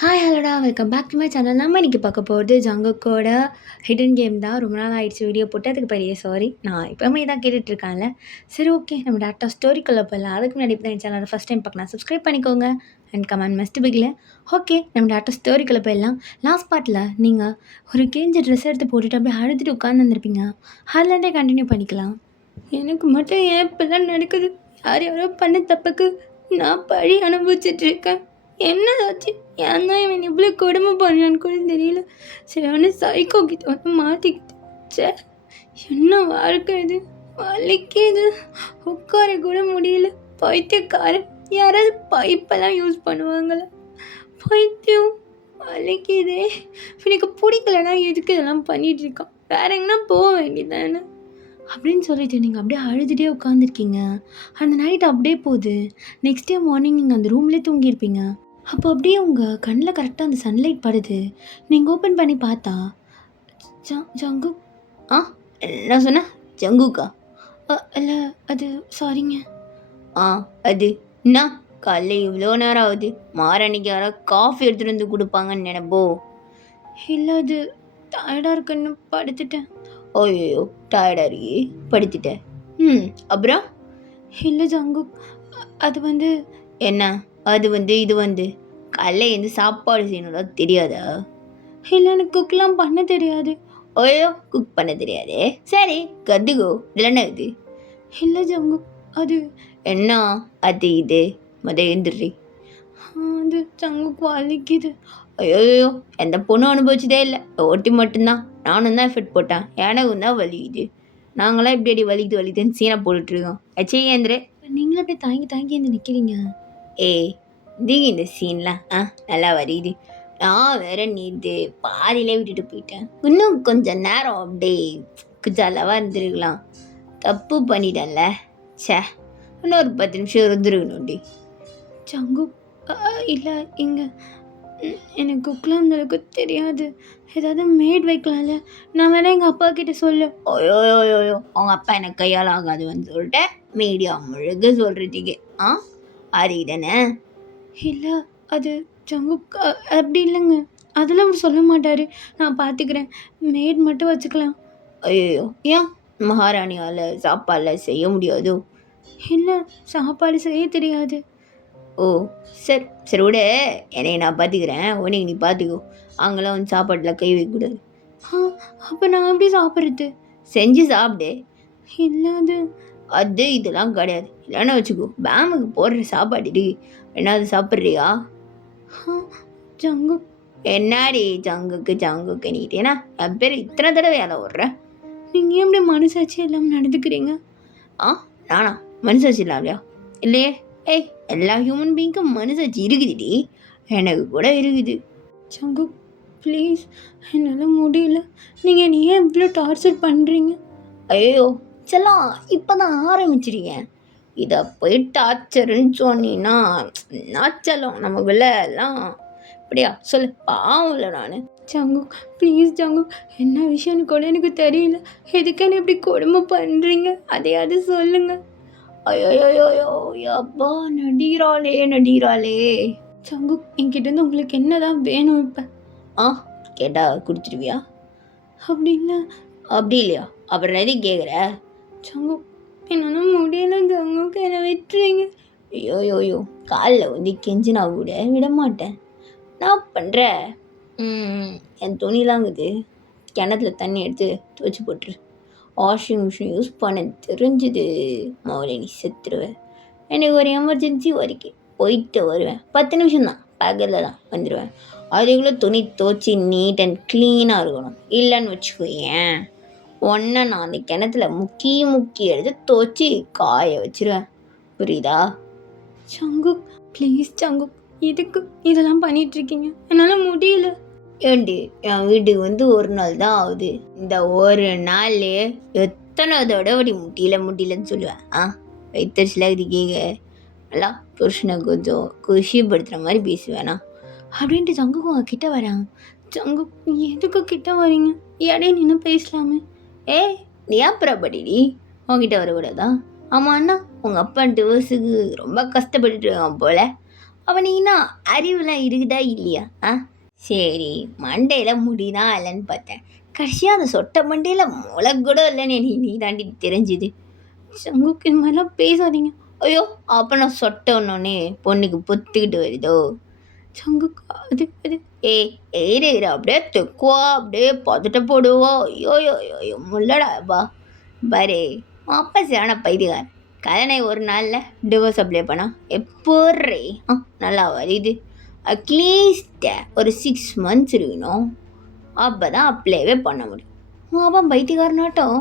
Hi ஹலோடா welcome back to my channel. நம்ம இன்றைக்கி பார்க்க போகிறது ஜங்குக்கோட ஹிடன் கேம் தான். ரொம்ப நாள் ஆயிடுச்சு வீடியோ போட்டு, அதுக்கு பெரிய சாரி. நான் இப்போவுமே தான் கேட்டுட்ருக்கேன்ல. சரி, ஓகே, நம்ம டேரக்டாக ஸ்டோரிக்குள்ளே போயிடலாம். அதுக்கு முன்னாடி இப்போ தான் என் சேனலை ஃபஸ்ட் டைம் பார்க்கலாம், சப்ஸ்கிரைப் பண்ணிக்கோங்க and comment must Bigil. Okay, நம்ம டேரக்டாக ஸ்டோரிக்குள்ளே போயிடலாம். லாஸ்ட் பார்ட்டில் நீங்கள் ஒரு கிழிஞ்ச ட்ரெஸ் எடுத்து போட்டுட்டு அப்படியே அழுதுட்டு உட்காந்து வந்துருப்பீங்க. அதுலேருந்தே கண்டினியூ பண்ணிக்கலாம். எனக்கு மட்டும் ஏன் இப்படிலாம் நடக்குது? யார் யாரோ பண்ண தப்புக்கு நான் பழி அனுபவிச்சிட்ருக்கேன். என்னதாச்சு? ஏன் தான் இவன் இவ்வளோ கொடுமை பண்ணான்னு கூட தெரியல. சரி, அவனு சைக்கோ கிட்ட வந்து மாட்டிக்கிட்டேன். சே, என்ன வாழ்க்கை இது? வலிக்குது, உட்கார கூட முடியல. பைத்தியக்காரன். யாராவது பைப்பெல்லாம் யூஸ் பண்ணுவாங்களா? பைத்தியம், வலிக்குதே. எனக்கு பிடிக்கலன்னா எதுக்கு இதெல்லாம் பண்ணிட்டு இருக்கான்? வேற எங்கன்னா போக வேண்டியதானே அப்படின்னு சொல்லிட்டு நீங்கள் அப்படியே அழுதுகிட்டே உட்காந்துருக்கீங்க. அந்த நைட் அப்படியே போகுது. நெக்ஸ்ட் டே மார்னிங் நீங்கள் அந்த ரூம்லேயே தூங்கியிருப்பீங்க. அப்போ அப்படியே உங்கள் கண்ணில் கரெக்டாக அந்த சன்லைட் படுது. நீங்கள் ஓப்பன் பண்ணி பார்த்தா ஜங்கு. ஆ, நான் சொன்னேன் ஜங்குக்கா? இல்லை, அது சாரிங்க. அது என்ன காலைல இவ்வளோ நேரம் ஆகுது? மாரணிக்கு யாராவது காஃபி எடுத்துகிட்டு வந்து கொடுப்பாங்கன்னு நினைப்போ? இல்லை, அது டயர்டாக இருக்குன்னு படுத்துட்டேன். ஐயோ, டயர்டாக இருக்கே, படுத்துட்டேன். அப்புறம்? இல்லை ஜங்கு, அது வந்து என்ன? இது காலைல எழுந்து சாப்பாடு செய்யணும்னா தெரியாதா? இல்லை, எனக்கு குக்லாம் பண்ண தெரியாது. ஐயோ, குக் பண்ண தெரியாதே. சரி, கற்றுக்கோ. இல்லைன்னா இது? இல்லை ஜங்கு, அது என்ன? அது இது எழுந்துடுறி. அது ஜங்குக்கு வலிக்குது. ஐயோ, எந்த பொண்ணும் அனுபவிச்சதே இல்லை. ஒட்டி மட்டும்தான். நானும் தான் எஃபெக்ட் போட்டேன். எனக்கும் தான் வலிக்குது. நாங்களாம் இப்படி அடி வலிக்குதுன்னு சீனை போட்டுட்ருக்கோம். அச்சே ஏந்திரே. நீங்களும் அப்படியே தாங்கி வந்து நிற்கிறீங்க. ஏய், இந்த சீன்லாம் நல்லா வருது. நான் வேற நீட்டு பாதியிலே விட்டுட்டு போயிட்டேன். இன்னும் கொஞ்சம் நேரம் அப்படியே ஜாலாவாக இருந்துருக்கலாம். தப்பு பண்ணிட்டேன்ல. சே, இன்னொரு 10 நிமிஷம் இருந்துருக்கணும்டி. ஜங்கு, இல்லை, இங்கே எனக்கு குக்லாம் அந்தளவுக்கு தெரியாது. ஏதாவது மேட் வைக்கலாம்ல? நான் வேணா எங்கள் அப்பா கிட்ட சொல்ல. ஓயோயோயோயோ, அவங்க அப்பா எனக்கு கையால் ஆகாதுன்னு சொல்லிட்டேன். மீடியா முழுக்க சொல்கிறதுக்கு அது தானே? இல்லை, அது ஜங்கு அப்படி இல்லைங்க. அதெல்லாம் அவர் சொல்ல மாட்டார். நான் பார்த்துக்கிறேன். மேட் மட்டும் வச்சுக்கலாம். ஐயோ, ஏன் மகாராணியால் சாப்பாடில் செய்ய முடியாதோ? இல்லை, சாப்பாடு செய்ய தெரியாது. ஓ, சரி விட, என்னை நான் பார்த்துக்கிறேன். உனக்கு நீ பார்த்துக்கோ. அங்கெல்லாம் வந்து சாப்பாட்டில் கை வைக்கக்கூடாது. அப்போ நான் எப்படி சாப்பிட்றது? செஞ்சு சாப்பிடு. இல்லை, அது இதெல்லாம் கிடையாது. இல்லைன்னா வச்சுக்கோ, பேமுக்கு போடுற சாப்பாடு என்னது சாப்பிட்றியா? ஜங்கு. என்னாடி ஜங்குக்கு நீட்டேனா? என் பேர் இத்தனை தடவை வேலை ஓடுறேன். நீங்கள் எப்படி மனசாட்சி எல்லாம் நடந்துக்கிறீங்க? நானா மனசாட்சி இல்லாமையா? இல்லையே. ஏய், எல்லா ஹியூமன் பீயிங்க்கும் மனசாட்சி இருக்குதுடி. எனக்கு கூட இருக்குது. ஜங்கு, ப்ளீஸ், என்னால் முடியல. நீங்கள் ஏன் இவ்வளோ டார்ச்சர் பண்ணுறீங்க? ஐயோ செல்லாம், இப்போ தான் ஆரம்பிச்சிருங்க. இதை போய் டார்ச்சருன்னு சொன்னீங்கன்னா நாச்சலம் நமக்குள்ள எல்லாம் அப்படியா? சொல்லு, பாவம் இல்லை நான். ஜங்கு, ப்ளீஸ் ஜங்கு, என்ன விஷயம்னு கூட எனக்கு தெரியல. எதுக்கான இப்படி கொடுமை பண்ணுறீங்க? அதையாவது சொல்லுங்கள். ஐயோயோயோ, அப்பா, நடிகிறாளே. ஜங்கு, என்கிட்டேருந்து உங்களுக்கு என்னதான் வேணும் இப்போ? கேட்டா கொடுத்துருவியா? அப்படி இல்லையா? அப்புறம் எதுவும் கேட்குற? ஜங்கு, என்னால் முடியல ஜங்குக்கு, என்னை விட்டுறீங்க. ஐயோயோயோ, காலில் வந்து கெஞ்சினா கூட விட மாட்டேன். நான் பண்ணுறேன். என் துணிலாங்குது. கிணத்துல தண்ணி எடுத்து துவைச்சி போட்டுரு. வாஷிங் மிஷின் யூஸ் பண்ண தெரிஞ்சுது மௌலி, நீ செத்துருவேன். எனக்கு ஒரு எமர்ஜென்சி வரைக்கும் போயிட்டு வருவேன். 10 நிமிஷம்தான், பகலில் தான் வந்துடுவேன். அதுக்குள்ளே துணி துவைச்சி நீட் அண்ட் க்ளீனாக இருக்கணும். இல்லைன்னு வச்சுக்கோயேன், ஒன்றை நான் அந்த கிணத்துல முக்கி எடுத்து துவைச்சி காய வச்சிருவேன். புரியுதா? ஜங்கு, ப்ளீஸ் ஜங்கு, இதுக்கு இதெல்லாம் பண்ணிகிட்ருக்கீங்க? என்னால் முடியல. ஏண்டி, என் வீட்டுக்கு வந்து ஒரு நாள் தான் ஆகுது. இந்த ஒரு நாள்லேயே எத்தனை தடவை முடியலன்னு சொல்லுவேன். வைத்தறிச்சலாக இது கேட்க நல்லா புருஷனை கொஞ்சம் குஷிப்படுத்துகிற மாதிரி பேசுவேண்ணா அப்படின்ட்டு ஜங்குக்கு உங்கள் கிட்ட வரேன். ஜங்கு, எதுக்கு கிட்ட வரீங்க? இடையே நின்று பேசலாமே. நீ அப்புறம் படிடி, உங்ககிட்ட வரக்கூடாதா? ஆமாம் அண்ணா, உங்கள் அப்பா டிவோர்ஸுக்கு ரொம்ப கஷ்டப்பட்டுட்டு இருக்கான் போல. அவனுக்குன்னா அறிவுலாம் இருக்குதா இல்லையா? சரி, மண்டையில் முடிதான் இல்லைன்னு பார்த்தேன். கடைசியாக அந்த சொட்டை மண்டையில் முளை கூட இல்லைன்னு எனக்கு நீ தாண்டி தெரிஞ்சுது. சங்குக்கு இந்த மாதிரிலாம் பேசாதீங்க. ஐயோ, அப்போ நான் சொட்டை ஒன்னொன்னே பொண்ணுக்கு பொத்துக்கிட்டு வருதோ? சங்குக்கு அது அது ஏய் ஏறு அப்படியே தெக்குவா, அப்படியே பதட்ட போடுவா. ஐயோ ஐயோ ஐயோ முள்ளடா பா பாரு. அப்பா சேன பைத்தியக்காரன். கல்யாணம் ஒரு நாளில் டிவோர்ஸ் அப்ளை பண்ணா எப்போறே நல்லா வருது. அட்லீஸ்ட் ஒரு 6 months இருக்கணும். அப்போ தான் அப்ளைவே பண்ண முடியும். அப்பா பைத்தியக்காரனாட்டம்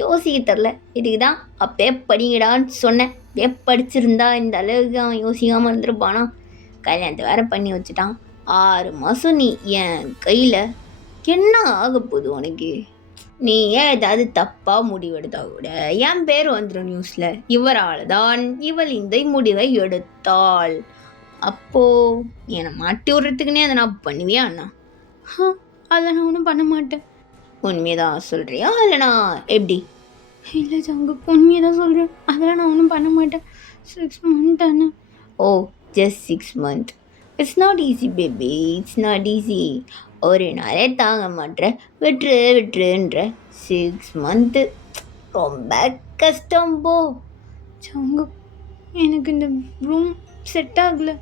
யோசிக்க தெரில. இதுக்கு தான் அப்பே படிங்கடான்னு சொன்னேன். அப்பே படிச்சிருந்தா இந்த அளவுக்கு அவன் யோசிக்காமல் இருந்திருப்பானா? கல்யாணத்தை வேற பண்ணி வச்சுட்டான். 6 மாதம் நீ என் கையில். என்ன ஆக போகுது உனக்கு? நீ ஏன் ஏதாவது தப்பாக முடிவெடுத்தா கூட என் பேர் வந்துடும் நியூஸில். இவரால் தான் இவள் இந்த முடிவை எடுத்தாள். அப்போது என்னை மாட்டி விடுறதுக்குன்னே அதை நான் பண்ணுவியா அண்ணா? அதை நான் ஒன்றும் பண்ண மாட்டேன். உண்மையதான் சொல்கிறியா இல்லைனா எப்படி? இல்லை சங்கு, உண்மையை தான் சொல்கிறேன். அதெல்லாம் நான் ஒன்றும் பண்ண மாட்டேன். 6 months தானே. ஓ, just 6 months. It's not easy baby, it's not easy. ஒரு நாளே தாங்க மாட்டேன், விட்டுருன்ற. 6 months ரொம்ப கஷ்டம் போ. சங்கு, எனக்கு இந்த ரூம் செட் ஆகலை.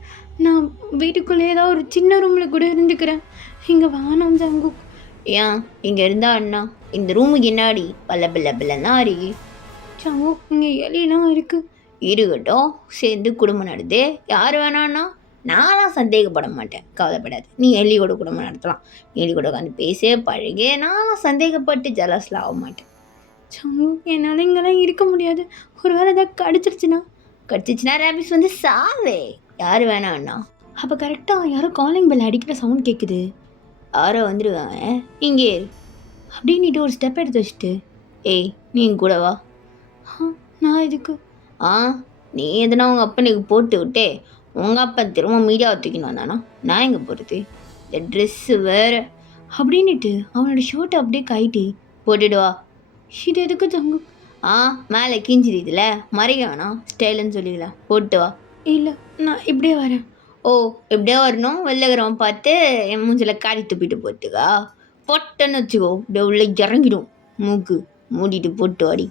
நான் வீட்டுக்குள்ளேயே தான் ஒரு சின்ன ரூமில் கூட இருந்துக்கிறேன். இங்கே வேணாம் சங்கு. ஏன் இங்கே இருந்தா அண்ணா? இந்த ரூமுக்கு என்னாடி பல்ல பில்ல பில்லன்னா இருக்கு. சங்கு, இங்கே எலிலாம் இருக்குது. இருக்கட்டும், சேர்ந்து குடும்பம் நடத்து. யார் வேணான்னா நான்லாம் சந்தேகப்பட மாட்டேன், கவலைப்படாது. நீ எலி கூட குடும்பம் நடத்தலாம். எலி கூட உட்காந்து பேச பழகே. நான்லாம் சந்தேகப்பட்டு ஜலஸ்லாம் ஆக மாட்டேன். சங்கு, என்னால் இங்கெல்லாம் இருக்க முடியாது. ஒரு வேளை ஏதாவது கடிச்சிச்சுன்னா ரேபிஸ் வந்து சாவே. யார் வேணாண்ணா? அப்போ கரெக்டாக யாரோ காலிங் பெல் அடிக்கிற சவுண்ட் கேட்குது. யாரோ வந்துடுவாங்க, இங்கே அப்படின்ட்டு ஒரு ஸ்டெப் எடுத்து வச்சுட்டு, ஏய் நீ கூட வா. நான் இதுக்கு நீ எதுனா உங்கள் அப்பனுக்கு போட்டு விட்டே உங்கள் அப்பா திரும்ப மீடியாவை தூக்கின்னு வந்தானா? நான் எங்கே போகிறது? இந்த ட்ரெஸ்ஸு வேறு அப்படின்ட்டு அவனோட ஷர்ட்டை அப்படியே கைட்டி போட்டுடுவா. இது எதுக்கு தங்கு? மேலே கிஞ்சிடுதுல, மறைக்க வேணாம், ஸ்டைலுன்னு சொல்லிக்கலாம், போட்டு வா. இல்லை, நான் இப்படியே வரேன். ஓ, எப்படியா வரணும்? வெள்ளகிறவன் பார்த்து என் மூஞ்சில் காரி துப்பிட்டு போட்டுக்கா. பொட்டன்னு வச்சுக்கோ, இப்படியே உள்ள இறங்கிடும். மூக்கு மூடிட்டு போட்டு வாடி.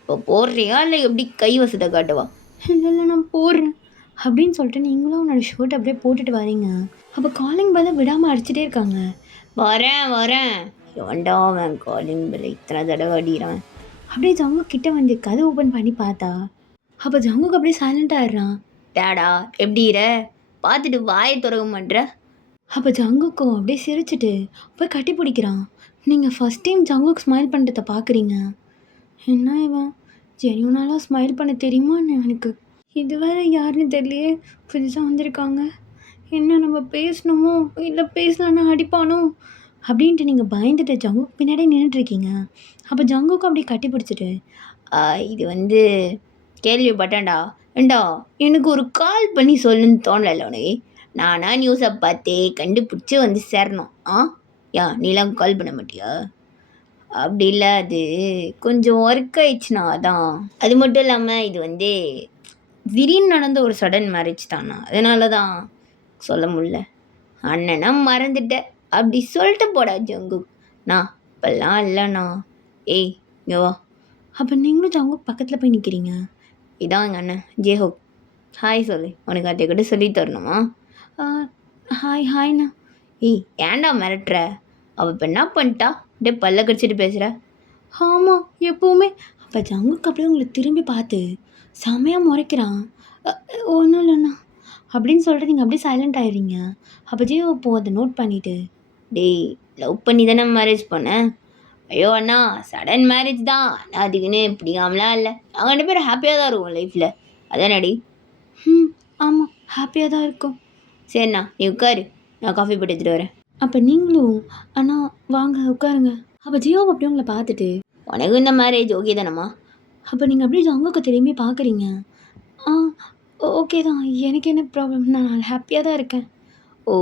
இப்போ போடுறியா இல்லை எப்படி கை வசத்தை காட்டுவா? இல்லை நான் போடுறேன் அப்படின்னு சொல்லிட்டு நீங்களும் அவனோட ஷர்ட் அப்படியே போட்டுட்டு வரீங்க. அப்போ காலிங் பெல்லை விடாமல் அடிச்சுட்டே இருக்காங்க. வரேன் ஏன்டா அவன் காலிங் பெல்லை இத்தனை தடவை அடிக்கிறான்? அப்படியே ஜங்கு கிட்ட வந்து கதை ஓப்பன் பண்ணி பார்த்தா அப்போ ஜங்குக்கு அப்படியே சைலண்டாக ஆடுறான். டேடா எப்படி பார்த்துட்டு வாயை திறக்க மாட்டேற. அப்போ ஜங்குக்கும் அப்படியே சிரிச்சுட்டு போய் கட்டி பிடிக்கிறான். நீங்கள் ஃபஸ்ட் டைம் ஜங்குக்கு ஸ்மைல் பண்ணுறத பார்க்குறீங்க. என்ன இவன் ஜென்யூனாலாம் ஸ்மைல் பண்ண தெரியுமா எனக்கு? இது வேறு யாருன்னு தெரியலையே, புதுசாக வந்திருக்காங்க. என்ன நம்ம பேசணுமோ இல்லை பேசலன்னா அடிப்பானோ அப்படின்ட்டு நீங்கள் பயந்துட்டு ஜங்குக்கு பின்னாடி நின்றுட்டுருக்கீங்க. அப்போ ஜங்குக்கு அப்படியே கட்டி பிடிச்சிட்டு இது வந்து கேள்விப்பட்டேன்டா. ஏண்டா எனக்கு ஒரு கால் பண்ணி சொல்லுன்னு தோணலை உனக்கு? நானா நியூஸை பார்த்தே கண்டுபிடிச்சி வந்து சேரணும். நீலாம் கால் பண்ண மாட்டியா? அப்படி இல்லை, அது கொஞ்சம் ஒர்க் ஆயிடுச்சுண்ணா, அதான். அது மட்டும் இல்லாமல் இது வந்து திடீர்னு நடந்த ஒரு சடன் மேரேஜ் தானா, அதனால தான் சொல்ல முடியல. அண்ணனா மறந்துட்டேன் அப்படி சொல்லிட்டு போடா ஜங்கு. நான் இப்பெல்லாம் இல்லைண்ணா. ஏய் இங்கே வா. அப்போ நீங்களும் ஜங்கு பக்கத்தில் போய் நிற்கிறீங்க. இதான் எங்கள் அண்ணன் ஜேஹோக். ஹாய் சொல்லு. உனக்கு அதை கூட சொல்லி தரணுமா? ஹாய்ண்ணா. ஏய் ஏன்டா மிரட்டுற? அவள் இப்போ என்ன பண்ணிட்டா? அப்படியே பல்ல கடிச்சிட்டு பேசுகிற. ஆமாம், எப்போவுமே. அப்போ ஜங்குக்கு அப்படியே உங்களை திரும்பி பார்த்து செமையாக முறைக்கிறான். ஒன்றும் இல்லைண்ணா அப்படின்னு சொல்லிட்டு நீங்கள் அப்படியே சைலண்ட் ஆகிடுறீங்க. அப்போ ஜியோ இப்போ அதை நோட் பண்ணிவிட்டு, டேய் லவ் பண்ணி தானே மேரேஜ் பண்ணேன்? ஐயோ அண்ணா, சடன் மேரேஜ் தான், நான் அதுக்குன்னு பிடிக்காமலாம் இல்லை. நாங்கள் 2 பேரும் ஹாப்பியாக தான் இருக்கோம் லைஃப்பில். அதானடி? ஆமாம், ஹாப்பியாக தான் இருக்கும். சரிண்ணா நீ உட்காரு, நான் காஃபி போட்டு எடுத்துகிட்டு வரேன். அப்போ நீங்களும் அண்ணா வாங்க உட்காருங்க. அப்போ ஜியோ அப்படியே உங்களை பார்த்துட்டு, உனக்கு இந்த மேரேஜ் ஓகே தானம்மா? அப்போ நீங்கள் அப்படியே ஜங்குக்கு திரும்பி பார்க்குறீங்க. ஓகே தான், எனக்கு என்ன ப்ராப்ளம், நான் ஹாப்பியாக தான் இருக்கேன். ஓ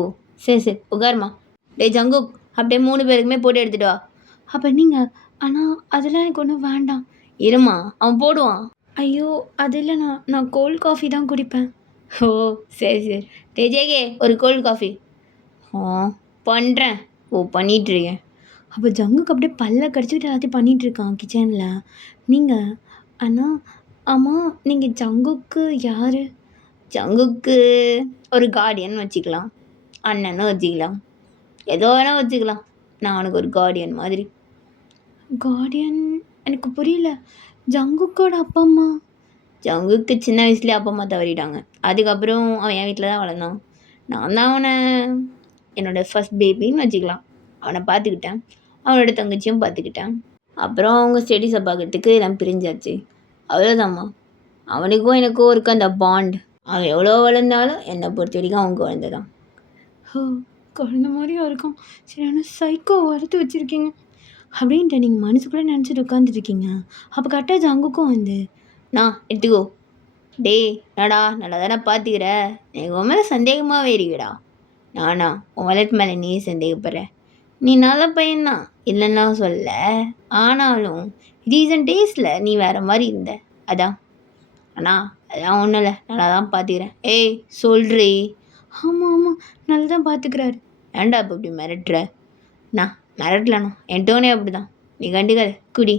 சரி உட்காருமா. டே ஜங்குக், அப்படியே 3 பேருக்குமே போட்டு எடுத்துகிட்டு வா. அப்போ நீங்கள் ஆனால் அதெல்லாம் எனக்கு ஒன்றும் வேண்டாம். இருமா, அவன் போடுவான். ஐயோ அது இல்லைண்ணா, நான் கோல்ட் காஃபி தான் குடிப்பேன். ஓ! சரி, சரி. டேய் ஜேகே ஒரு கோல்டு காஃபி. ஆ பண்றேன். ஓ! பண்ணிட்டுருக்கேன். அப்போ ஜங்குக்கு அப்படியே பல்ல கடிச்சுக்கிட்டு எல்லாத்தையும் பண்ணிட்டுருக்கான் கிச்சன்ல. நீங்க அண்ணா, ஆமா நீங்க ஜங்குக்கு யாரு? ஜங்குக்கு ஒரு கார்டியன் வச்சுக்கலாம். அண்ணனும் வச்சுக்கலாம். ஏதோ வேணா வச்சுக்கலாம். நான் அவனுக்கு ஒரு கார்டியன் மாதிரி. கார்டியன் எனக்கு புரியல. ஜங்குக்கோட அப்பா, அம்மா? ஜங்குக்கு சின்ன வயசுலயே அப்பா, அம்மா தவறிட்டாங்க. அதுக்கப்புறம் அவன் என் வீட்ல தான் வளர்ந்தான். நான் தான் அவன என்னோட ஃபர்ஸ்ட் பேபின்னு வச்சுக்கலாம். அவன பார்த்துக்கிட்டேன். அவனோட தங்கச்சியும் பார்த்துக்கிட்டேன். அப்புறம் அவங்க ஸ்டடீஸ பார்க்கறதுக்கு எல்லாம் பிரிஞ்சாச்சு. அவ்வளோதாம்மா. அவனுக்கும் எனக்கும் இருக்க அந்த பாண்ட். அவன் எவ்வளோ வளர்ந்தாலும் என்னை பொறுத்த வரைக்கும் அவன் குழந்தை தான். ஓ! குழந்த மாரியா இருக்கான். சரியான சைக்கோ வளர்த்து வச்சிருக்கீங்க. அப்படின்ட்டு நீங்க மனசுக்குள்ள நினச்சிட்டு உட்காந்துருக்கீங்க. அப்போ கரெக்டா ஜங்குக்கும் வந்து, "நான் எடுத்துக்கோ. டேய் என்னடா நல்லா தானே பார்த்துக்கிற? எனக்கு உன் மேலே சந்தேகமாகவே இருக்குடா." நானா உன் வளர்ப்பு மேலே நீயே சந்தேகப்படுற? நீ நல்ல பையன்தான் இல்லைன்னா சொல்ல. ஆனாலும் ரீசன்ட் டேஸில் நீ வேற மாதிரி இருந்த. அதான் அண்ணா அதெல்லாம் ஒன்றும் இல்லை நல்லா தான் பார்த்துக்கிறேன். ஏய் சொல்றி. ஆமாம் ஆமாம் நல்லா தான் பார்த்துக்கிறாரு. ஏன்டா இப்போ இப்படி மிரட்டுற? நான் மிரட்டலண்ணா என் டோனே அப்படி தான். நீ கண்டுக்காத குடி.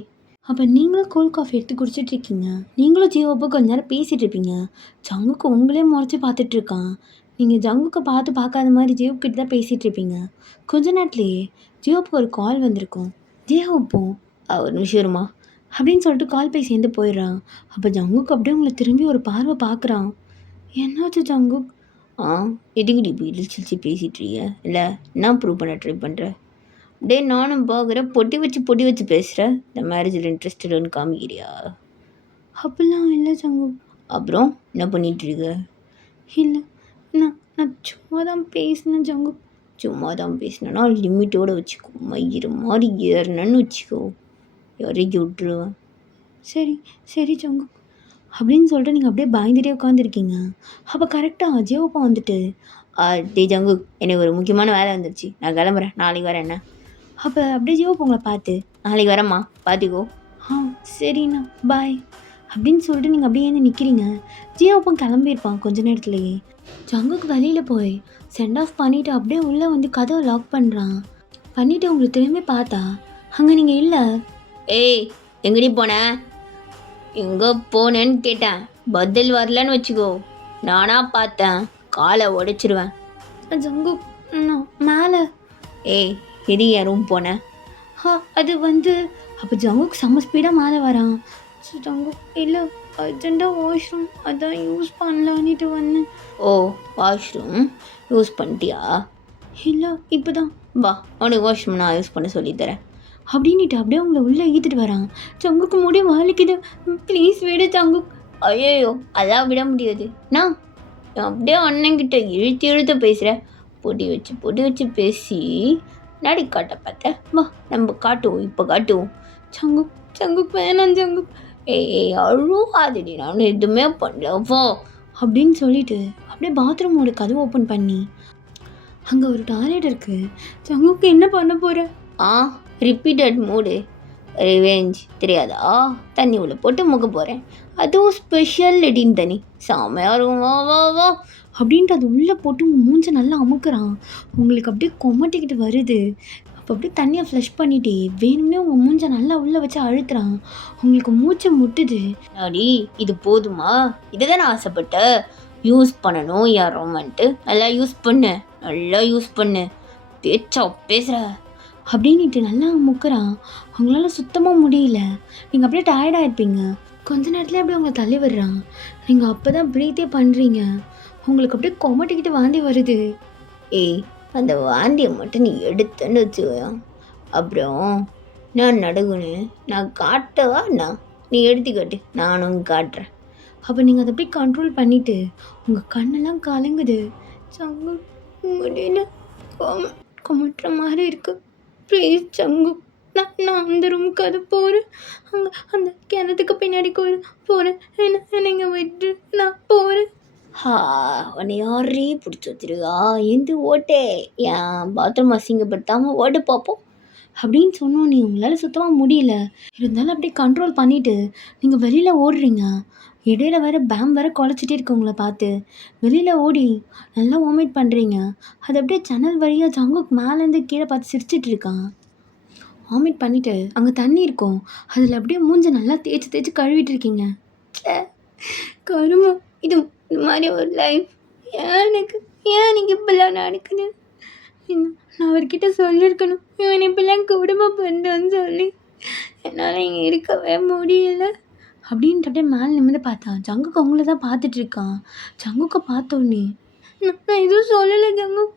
அப்போ நீங்களும் கோல்ட் காஃபி எடுத்து குடிச்சிட்டு இருக்கீங்க. நீங்களும் ஜியோப்போ கொஞ்ச நேரம் பேசிகிட்டு இருப்பீங்க. ஜங்குக்கு உங்களே முறைச்சி பார்த்துட்ருக்கான். நீங்கள் ஜங்குக்கு பார்க்காத மாதிரி ஜியோக்கிட்ட தான் பேசிகிட்டு இருப்பீங்க. கொஞ்ச நேரத்துலேயே ஜியோப்புக்கு ஒரு கால் வந்திருக்கும். ஜியோப்போ ஒரு நிமிஷம் இருமா அப்படின்னு சொல்லிட்டு கால் பேசி சேர்ந்து போயிடுறான். அப்போ ஜங்குக்கு அப்படியே உங்களை திரும்பி ஒரு பார்வை பார்க்குறான். என்னாச்சு ஜங்குக்? எதுக்குடி இப்போ இழிச்சிச்சு பேசிகிட்டு இருக்கிய? இல்லை என்ன ப்ரூவ் பண்ண ட்ரை பண்ணுற? டே நானும் பார்க்குறேன் பொட்டி வச்சு பேசுகிறேன். இந்த மேரேஜில் இன்ட்ரெஸ்டடுன்னு காமிக்கிறியா? அப்படிலாம் இல்லை ஜங்கு. அப்புறம் என்ன பண்ணிகிட்ருக்க? இல்லை நான் சும்மா தான் பேசினேன் ஜங்கு. சும்மா தான் பேசினேன்னா லிமிட்டோடு வச்சுக்கோ. மயிறு மாதிரி ஏறினன்னு வச்சுக்கோ. யாரையும் விட்டுருவேன். சரி ஜங்கு அப்படின்னு சொல்லிட்டு நீங்கள் அப்படியே பயந்துட்டே உட்காந்துருக்கீங்க. அப்போ கரெக்டாக ஜியோப்பா வந்துட்டு, டே ஜங்கு எனக்கு ஒரு முக்கியமான வேலை வந்துருச்சு, நான் கிளம்புறேன், நாளைக்கு வரேன் என்ன? அப்போ அப்படியே ஜியோப்பா உங்களை பார்த்து, நாளைக்கு வரேம்மா பார்த்துக்கோ. சரிண்ணா பாய் அப்படின்னு சொல்லிட்டு நீங்கள் அப்படியே ஏந்து நிற்கிறீங்க. ஜியோப்பா கிளம்பியிருப்பான் கொஞ்ச நேரத்துலேயே. ஜங்குக்கு வெளியில் போய் சென்ட் ஆஃப் பண்ணிவிட்டு அப்படியே உள்ளே வந்து கதவை லாக் பண்ணுறான். பண்ணிவிட்டு உங்களை திரும்பி பார்த்தா அங்கே நீங்கள் இல்லை. ஏய் எங்கடி போன? எங்கே போனேன்னு கேட்டேன், பதில் வரலன்னு வச்சுக்கோ. நானா பார்த்தேன் காலை உடைச்சிருவேன். ஜங்கு மேலே. ஏய் எது என் ரூம் போனேன்? அது வந்து அப்போ ஜங்குக்கு செம்ம ஸ்பீடாக மேலே வரான். ஜங்கு இல்லை அர்ஜென்ட்டாக வாஷ்ரூம் அதான் யூஸ் பண்ணலான்ட்டு வந்தேன். ஓ வாஷ்ரூம் யூஸ் பண்ணிட்டியா? இல்லை இப்போ தான். வா உனக்கு வாஷ்ரூம் நான் யூஸ் பண்ண சொல்லித்தரேன் அப்படின்ட்டு அப்படியே உங்களை உள்ளே ஈத்துட்டு வரான். ஜங்குக்கு முடிய வலிக்குது, ப்ளீஸ் விடு ஜங்குக். ஐயோ அதான் விட முடியாது. நான் அப்படியே அண்ணன்கிட்ட இழுத்து பேசுகிறேன். பொடி வச்சு பேசி நடி காட்ட பார்த்தேன். வா நம்ம காட்டுவோம், இப்போ காட்டுவோம். ஜங்குக் வேணாம் ஜங்குக். ஏய் அழுவாதடி, நான் எதுவுமே பண்ணல வா அப்படின்னு சொல்லிட்டு அப்படியே பாத்ரூமோட கதவு ஓப்பன் பண்ணி அங்கே ஒரு டாய்லெட் இருக்குது. ஜங்குக்கு என்ன பண்ண போகிற? ரிப்பீட்டட் மூடு ரிவெஞ்ச் தெரியாதா? தண்ணி உள்ள போட்டு முக போகிறேன். அதுவும் ஸ்பெஷல் லெடின் தண்ணி செமையாக இருக்கும். வா வா வா அப்படின்ட்டு அது உள்ளே போட்டு மூஞ்சை நல்லா அமுக்குறான். உங்களுக்கு அப்படியே கொமட்டிக்கிட்டு வருது. அப்போ அப்படியே தண்ணியை ஃப்ளஷ் பண்ணிட்டு வேணும்னே உங்கள் மூஞ்சை நல்லா உள்ளே வச்சு அழுத்துறான். உங்களுக்கு மூச்சை முட்டுது. அடி இது போதுமா? இதை தான் நான் ஆசைப்பட்ட. யூஸ் பண்ணணும் யாரோமன்ட்டு நல்லா யூஸ் பண்ணு பேச்சா பேசுகிற அப்படின்ட்டு நல்லா முக்குறான். அவங்களால சுத்தமாக முடியல. நீங்கள் அப்படியே டயர்டாக இருப்பீங்க. கொஞ்ச நேரத்துலேயே அப்படியே அவங்களை தள்ளி விடுறான். நீங்கள் அப்போ தான் ப்ரீத்தே பண்ணுறீங்க. உங்களுக்கு அப்படியே கொமட்டிக்கிட்டு வாந்தி வருது. ஏய் அந்த வாந்தியை மட்டும் நீ எடுத்துன்னு வச்சுக்கோ. அப்புறம் நான் நடுகுன்னு நான் காட்டவா? நீ எடுத்துக்காட்டு, நானும் காட்டுறேன். அப்போ நீங்கள் அதை அப்படியே கண்ட்ரோல் பண்ணிவிட்டு உங்கள் கண்ணெல்லாம் கலங்குது. சங்கு முடியல, கொமட்டுற மாதிரி இருக்குது. ப்ளீஸ் ஜங்கு, நான் அந்த ரூமுக்கு அது போகிறேன். அங்கே அந்த கிணத்துக்கு பின்னாடி போகிறேன். என்னங்க விட்டு நான் போகிறேன். உன்னை யாரே பிடிச்சி வச்சிருக்கா? எந்த ஓட்டே என் பாத்ரூம் அசிங்கப்படுத்தாமல் ஓட்டு பார்ப்போம் அப்படின்னு சொன்னோன்னே உங்களால் சுத்தமாக முடியல. இருந்தாலும் அப்படியே கண்ட்ரோல் பண்ணிவிட்டு நீங்கள் வெளியில் ஓடுறீங்க. இடையில வேற பேம் வேற குலைச்சிட்டே இருக்கு உங்கள பார்த்து. வெளியில ஓடி நல்லா வாமிட் பண்ணுறீங்க. அது அப்படியே ஜன்னல் வழியா ஜங்குக் மேலேருந்து கீழே பார்த்து சிரிச்சிட்டு இருக்கான். வாமிட் பண்ணிட்டு அங்கே தண்ணி இருக்கும். அதில் அப்படியே மூஞ்ச நல்லா தேய்ச்சி தேய்ச்சி கழுவிட்டு இருக்கீங்க. ச்சே கருமம். இது இந்த மாதிரி ஒரு லைஃப் எனக்கு ஏன் நீங்கள் இப்படிலாம் நடக்குது? நான் அவர்கிட்ட சொல்லியிருக்கணும் இவன் இப்படிலாம் குடும்பம் பண்ணுறான்னு சொல்லி. என்னால் இங்கே இருக்கவே முடியல அப்படின்ட்டு அப்படியே மேலே நிமிர்ந்து பார்த்தான். ஜங்குக்கு அவங்கள தான் பார்த்துட்டு இருக்கான். ஜங்குக்கை பார்த்தோன்னே நான் எதுவும் சொல்லலை ஜங்குக்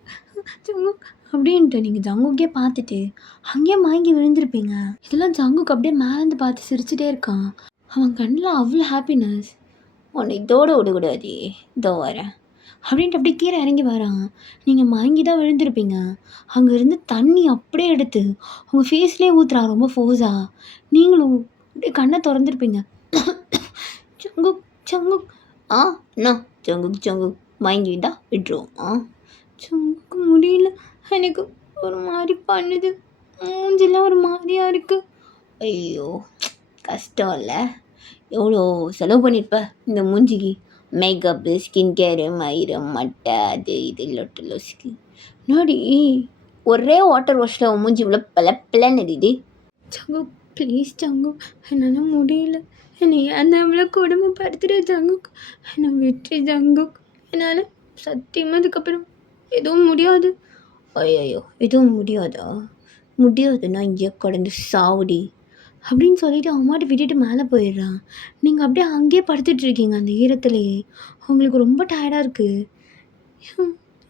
ஜங்குக் அப்படின்ட்டு நீங்கள் ஜங்குக்கே பார்த்துட்டு அங்கேயே மயங்கி விழுந்திருப்பீங்க. இதெல்லாம் ஜங்குக்கு அப்படியே மேலேருந்து பார்த்து சிரிச்சுட்டே இருக்கான். அவன் கண்ணில் அவ்வளோ ஹாப்பினஸ். உன்னை இதோடு விடக்கூடாது, இதோ வரேன் அப்படின்ட்டு அப்படியே கீழே இறங்கி வரான். நீங்கள் மயங்கி தான் விழுந்திருப்பீங்க. அங்கேருந்து தண்ணி அப்படியே எடுத்து உங்கள் ஃபேஸ்லேயே ஊற்றுறான் ரொம்ப ஃபோர்ஸாக. நீங்களும் அப்படியே கண்ணை திறந்துருப்பீங்க. ஜங்குக் ஜங்குக் அண்ணா ஜங்குக் ஜங்குக் மயங்கி தான் விட்டுருவோம். ஜங்குக்கு முடியல, எனக்கு ஒரு மாதிரி பண்ணுது, மூஞ்சிலாம் ஒரு மாதிரியாக இருக்குது. ஐயோ கஷ்டம் இல்லை? எவ்வளோ செலவு பண்ணியிருப்ப இந்த மூஞ்சிக்கு. மேக்கப்பு, ஸ்கின் கேரு, மயிரம், மட்டை, அது இது லொட்டு லொசுக்கு. முன்னாடி ஒரே வாட்டர் வாஷில் மூஞ்சி இவ்வளோ பிளன்னு இருக்குது. ஜங்கு ப்ளீஸ் ஜங்கு, என்னால் முடியல. என்னை ஏன் இவ்வளோ கொடுமைப்படுத்துகிற ஜங்குக்? என்னை விட்டு ஜங்குக். என்னால் சத்தியமாக இதுக்கப்புறம் எதுவும் முடியாது. ஐயோ எதுவும் முடியாதா? முடியாதுன்னா இங்கே கடந்து சாவுடி அப்படின்னு சொல்லிட்டு அம்மாட்ட விட்டுட்டு மேலே போயிடுறான். நீங்கள் அப்படியே அங்கேயே படுத்துட்ருக்கீங்க அந்த ஈரத்துலேயே. உங்களுக்கு ரொம்ப டயர்டாக இருக்குது.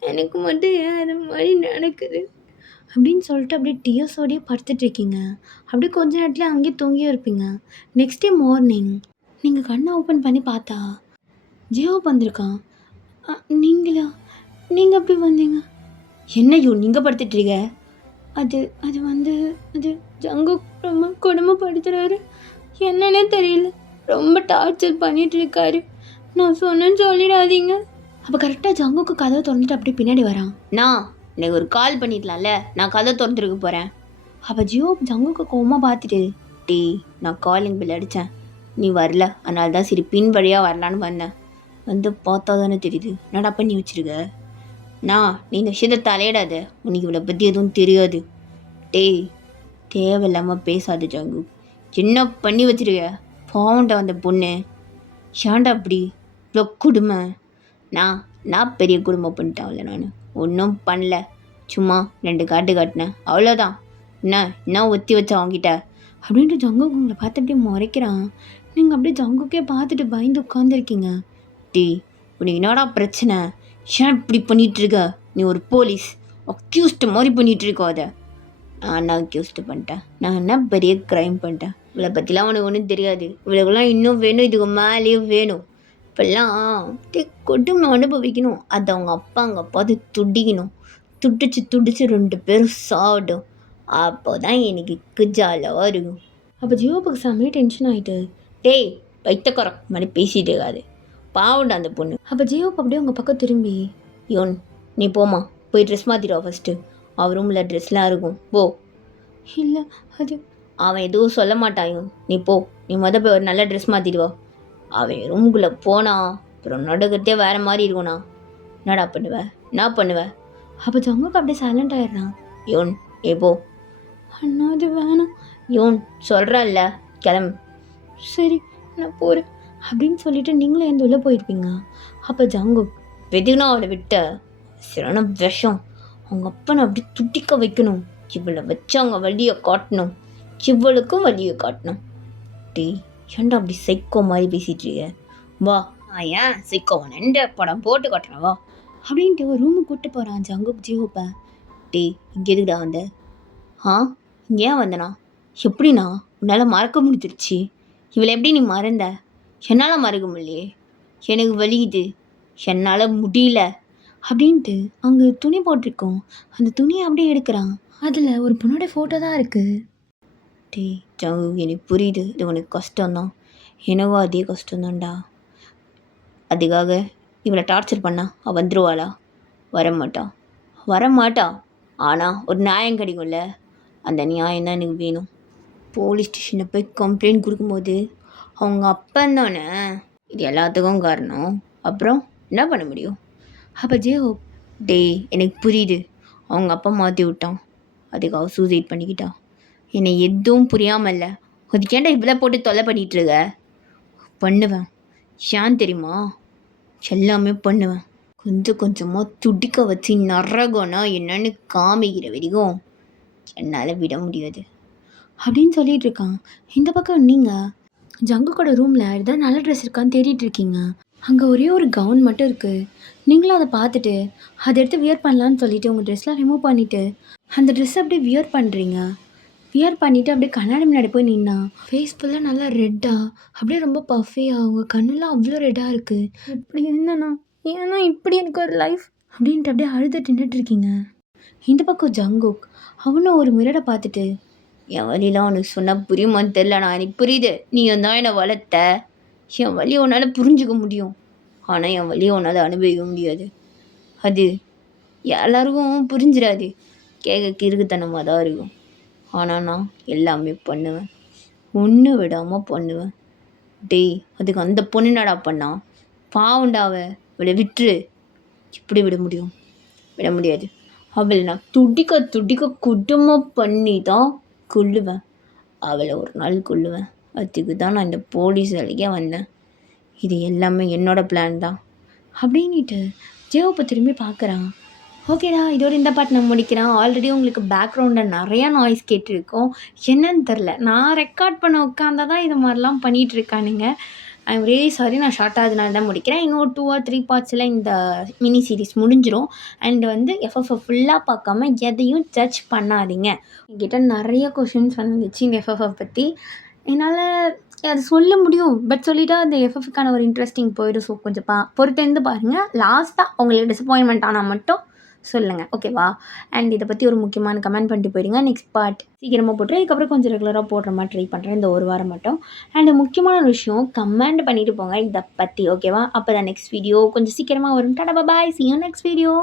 எனக்கு மட்டும் ஏன் அது மாதிரி நடக்குது அப்படின்னு சொல்லிட்டு அப்படியே டியர்ஸோடையே படுத்துட்ருக்கீங்க. அப்படியே கொஞ்ச நேரத்தில் அங்கேயே தூங்கியே இருப்பீங்க. நெக்ஸ்ட் டே மார்னிங் நீங்கள் கண்ணை ஓப்பன் பண்ணி பார்த்தா ஜியோப் வந்திருக்கான். நீங்களா? நீங்கள் எப்படி வந்தீங்க? என்னையோ நீங்கள் படுத்துட்ருக்க? அது அது வந்து அது ஜங்குக் ரொம்ப கொடுமைப்படுத்துகிறாரு. என்னன்னே தெரியல, ரொம்ப டார்ச்சர் பண்ணிகிட்ருக்காரு. நான் சொன்னேன்னு சொல்லிடாதீங்க. அப்போ கரெக்டாக ஜங்குக்கு கதவை திறந்துட்டு அப்படியே பின்னாடி வரான். நான் எனக்கு ஒரு கால் பண்ணிடலாம்ல, நான் கதை திறந்துருக்க போகிறேன். அப்போ ஜியோ ஜங்குக்கு கோவமாக பார்த்துட்டு, டீ நான் காலிங் பில் அடித்தேன், நீ வரல, அதனால தான் சரி பின் வழியாக வரலான்னு வந்தேன். வந்து பார்த்தா தானே தெரியுது என்னடா பண்ணி வச்சுருக்க. நீ இந்த விஷயத்தை தலையிடாத, உனக்கு இவளை பற்றி எதுவும் தெரியாது. டேய் தேவையில்லாமல் பேசாது ஜங்கு. என்ன பண்ணி வச்சிருக்க? பாவண்டா அந்த பொண்ணு. ஏன்டா அப்படி இவ்வளோ கொடுமை? நான் பெரிய குடும்பம் பண்ணிட்டேன்ல. நான் ஒன்றும் பண்ணல, சும்மா 2 காட்டு காட்டினேன், அவ்வளோதான். என்ன ஒத்தி வச்சா அவங்கிட்ட அப்படின்ட்டு ஜங்கு உங்களை பார்த்து அப்படியே முறைக்கிறான். நீங்கள் அப்படியே ஜங்குக்கே பார்த்துட்டு பயந்து உட்காந்துருக்கீங்க. டீ உனக்கு என்னடா பிரச்சனை? ஏன் இப்படி பண்ணிகிட்ருக்க? நீ ஒரு போலீஸ் அக்யூஸ்டு மாதிரி பண்ணிகிட்ருக்கோ. அதை நான் என்ன அக்யூஸ்டு பண்ணிட்டேன்? நான் என்ன பெரிய க்ரைம் பண்ணிட்டேன்? இவளை பற்றிலாம் உனக்கு ஒன்றும் தெரியாது. இவளுக்கெல்லாம் இன்னும் வேணும், இதுக்கு மேலேயும் வேணும். இப்போல்லாம் கொடுமை அனுபவிக்கணும். அதை அவங்க அப்பா அங்கே பார்த்து துடிக்கணும். துடிச்சு 2 பேரும் சாப்பிடும். அப்போ தான் எனக்கு குஜாலாக இருக்கும். அப்போ ஜியோப்புக்கு செம்மையாக டென்ஷன் ஆகிட்டு, டேய் வைத்தக்கரம் மாதிரி பேசிகிட்டு இருக்காது, பாவண்டா அந்த பொண்ணு. அப்போ ஜியோப் அப்படியே உங்கள் பக்கம் திரும்பி, யோன் நீ போமா, போய் ட்ரெஸ் மாற்றிடுவா ஃபஸ்ட்டு, அவன் ரூமில் ட்ரெஸ்லாம் இருக்கும், போ. இல்லை அது அவன் எதுவும் சொல்ல மாட்டாயும், நீ போ, நீ போய் ஒரு நல்ல ட்ரெஸ் மாற்றிடுவா. அவன் ரூமுக்குள்ளே போனா அப்புறம் நடக்கிறதே வேறு மாதிரி இருக்கும்ண்ணா. என்னடா என்ன பண்ணுவேன்? அப்போ ஜங்குக்கு அப்படியே சைலண்ட் ஆயிடுறான். யோன் போ. அண்ணா அது வேணாம். யோன் சொல்கிறல்ல, கிளம்பு. சரி நான் போகிறேன் அப்படின்னு சொல்லிட்டு நீங்களும் எந்த உள்ளே போயிருப்பீங்க. அப்போ ஜங்குக், வெதுனா அவளை விட்ட சிறன விஷம், அவங்க அப்பனை அப்படி துட்டிக்க வைக்கணும், இவளை வச்சு அவங்க வழியை காட்டணும், இவளுக்கும் வழியை காட்டணும். டீ ஏன்டா அப்படி சைக்கோ மாதிரி பேசிகிட்ருக்க? வா ஏன் சைக்கோவன் எந்த படம் போட்டு காட்டுறேன் வா அப்படின்ட்டு ஒரு ரூமுக்கு கூப்பிட்டு போகிறான் ஜங்குக் ஜியோப்பை. டீ இங்கே எதுக்குடா வந்த? இங்கே ஏன் வந்தனா? எப்படிண்ணா உன்னால் மறக்க முடிஞ்சிருச்சு? இவளை எப்படி நீ மறந்த? என்னால் மறக்க முடியலையே, எனக்கு வலிக்குது, என்னால் முடியல அப்படின்ட்டு அங்கே துணி போட்டிருக்கோம். அந்த துணியை அப்படியே எடுக்கிறான். அதில் ஒரு பொண்ணோட ஃபோட்டோ தான் இருக்குது. டே ஜங்கு எனக்கு புரியுது, இது உனக்கு கஷ்டம்தான், எனவோ அதே கஷ்டம்தான்டா. அதுக்காக இவளை டார்ச்சர் பண்ணா அவள் வந்துடுவாளா? வரமாட்டா. ஆனால் ஒரு நியாயம் கிடைக்கும்ல, அந்த நியாயம் தான் எனக்கு வேணும். போலீஸ் ஸ்டேஷனில் போய் கம்ப்ளைண்ட் கொடுக்கும்போது அவங்க அப்பன் தானே இது எல்லாத்துக்கும் காரணம். அப்புறம் என்ன பண்ண முடியும்? அப்போ ஜேஹோப், டேய் எனக்கு புரியுது, அவங்க அப்பா மாற்றி விட்டான், அதுக்கு அவள் சூசைட் பண்ணிக்கிட்டா. என்னை எதுவும் புரியாமல் இல்லை, அதுக்கேண்டா இவ்வளோ போட்டு தொல்லை பண்ணிகிட்ருக்க? பண்ணுவேன், ஏன் தெரியுமா? எல்லாமே பண்ணுவேன். கொஞ்சம் கொஞ்சமாக துடிக்க வச்சு நரகம்னா என்னன்னு காமிக்கிற வரைக்கும் என்னால் விட முடியாது அப்படின்னு சொல்லிட்டு இருக்கான். இந்த பக்கம் நீங்கள் ஜங்குக்கோட ரூமில் ஏதாவது நல்ல ட்ரெஸ் இருக்கான்னு தேடிட்டு இருக்கீங்க. அங்கே ஒரே ஒரு கவுன் மட்டும் இருக்குது. நீங்களும் அதை பார்த்துட்டு அதை எடுத்து வியர் பண்ணலான்னு சொல்லிட்டு உங்கள் ட்ரெஸ்லாம் ரிமூவ் பண்ணிவிட்டு அந்த ட்ரெஸ்ஸை அப்படியே வியர் பண்ணுறீங்க. வியர் பண்ணிவிட்டு அப்படியே கண்ணாடி முன்னாடி போய் நின்னா ஃபேஸ் ஃபுல்லாக நல்லா ரெட்டாக, அப்படியே ரொம்ப பஃபியாக, அவங்க கண்ணெல்லாம் அவ்வளோ ரெட்டாக இருக்குது. இப்படி என்னன்னா ஏன்னா இப்படி எனக்கு ஒரு லைஃப் அப்படின்ட்டு அப்படியே அழுதுட்டு நின்றுட்டுருக்கீங்க. இந்த பக்கம் ஜங்குக் அவனும் ஒரு மிரரை பார்த்துட்டு, என் வழியெலாம் உனக்கு சொன்னால் புரியுமான்னு தெரில, நான் எனக்கு புரியுது, நீ தான் என்னை வளர்த்த, என் வழியை உன்னால் புரிஞ்சுக்க முடியும், ஆனால் என் வழியை உன்னால் அனுபவிக்க முடியாது, அது எல்லாருக்கும் புரிஞ்சிடாது, கேட்க கிறுக்குத்தனமாக தான் இருக்கும், ஆனால் நான் எல்லாமே பண்ணுவேன், ஒன்று விடாமல் பண்ணுவேன். டேய் அதுக்கு அந்த பொண்ணு என்னடா பண்ணா? பாவுண்டாவ, இவளை விட்டுரு. இப்படி விட முடியும்? விட முடியாது. அவளை நான் துடிக்க துடிக்க குடும்பம் பண்ணி தான் கொல்லுவேன். அவளை ஒரு நாள் கொல்லுவேன். அதுக்கு தான் நான் இந்த போலீஸ் வேலைக்கே வந்தேன். இது எல்லாமே என்னோட பிளான் தான் அப்படின்ட்டு ஜேஹோப்பை திரும்பி பார்க்குறான். ஓகேடா, இதோட இந்த பாட்டு நான் முடிக்கிறேன். ஆல்ரெடி உங்களுக்கு பேக்ரவுண்டில் நிறையா நாய்ஸ் கேட்டிருக்கோம். என்னன்னு தெரில, நான் ரெக்கார்ட் பண்ண உட்காந்தா தான் இது மாதிரிலாம் பண்ணிகிட்ருக்கானுங்க. I am really sorry. நான் ஷார்ட்டாக அதனால தான் முடிக்கிறேன். இன்னும் 2 or 3 பார்ட்ஸில் இந்த மினி சீரிஸ் முடிஞ்சிடும். அண்ட் வந்து எஃப்எஃப்ஐ ஃபுல்லாக பார்க்காம எதையும் ஜட்ஜ் பண்ணாதீங்க. என்கிட்ட நிறைய கொஷின்ஸ் வந்துச்சு இந்த எஃப்எஃப்ஐ பற்றி. என்னால் அது சொல்ல முடியும், பட் சொல்லிவிட்டா அந்த எஃப்எஃப்க்கான ஒரு இன்ட்ரெஸ்டிங் போயிடும். ஸோ கொஞ்சம் பொறுத்திருந்து பாருங்கள். லாஸ்ட்டாக உங்களுக்கு டிசப்பாயின்மெண்ட் ஆனால் மட்டும் சொல்லுங்கள், ஓகேவா? அண்ட் இதை பற்றி ஒரு முக்கியமான கமெண்ட் பண்ணிட்டு போயிடுங்க. நெக்ஸ்ட் பார்ட் சீக்கிரமாக போட்டுரு. இதுக்கப்புறம் கொஞ்சம் ரெகுலராக போடுற மாதிரி ட்ரை பண்ணுறேன் இந்த ஒரு வாரம் மட்டும். அண்ட் முக்கியமான விஷயம், கமெண்ட் பண்ணிட்டு போங்க இதை பற்றி, ஓகேவா? அப்போ தான் நெக்ஸ்ட் வீடியோ கொஞ்சம் சீக்கிரமாக வரும். டாடா பாய், see you next video.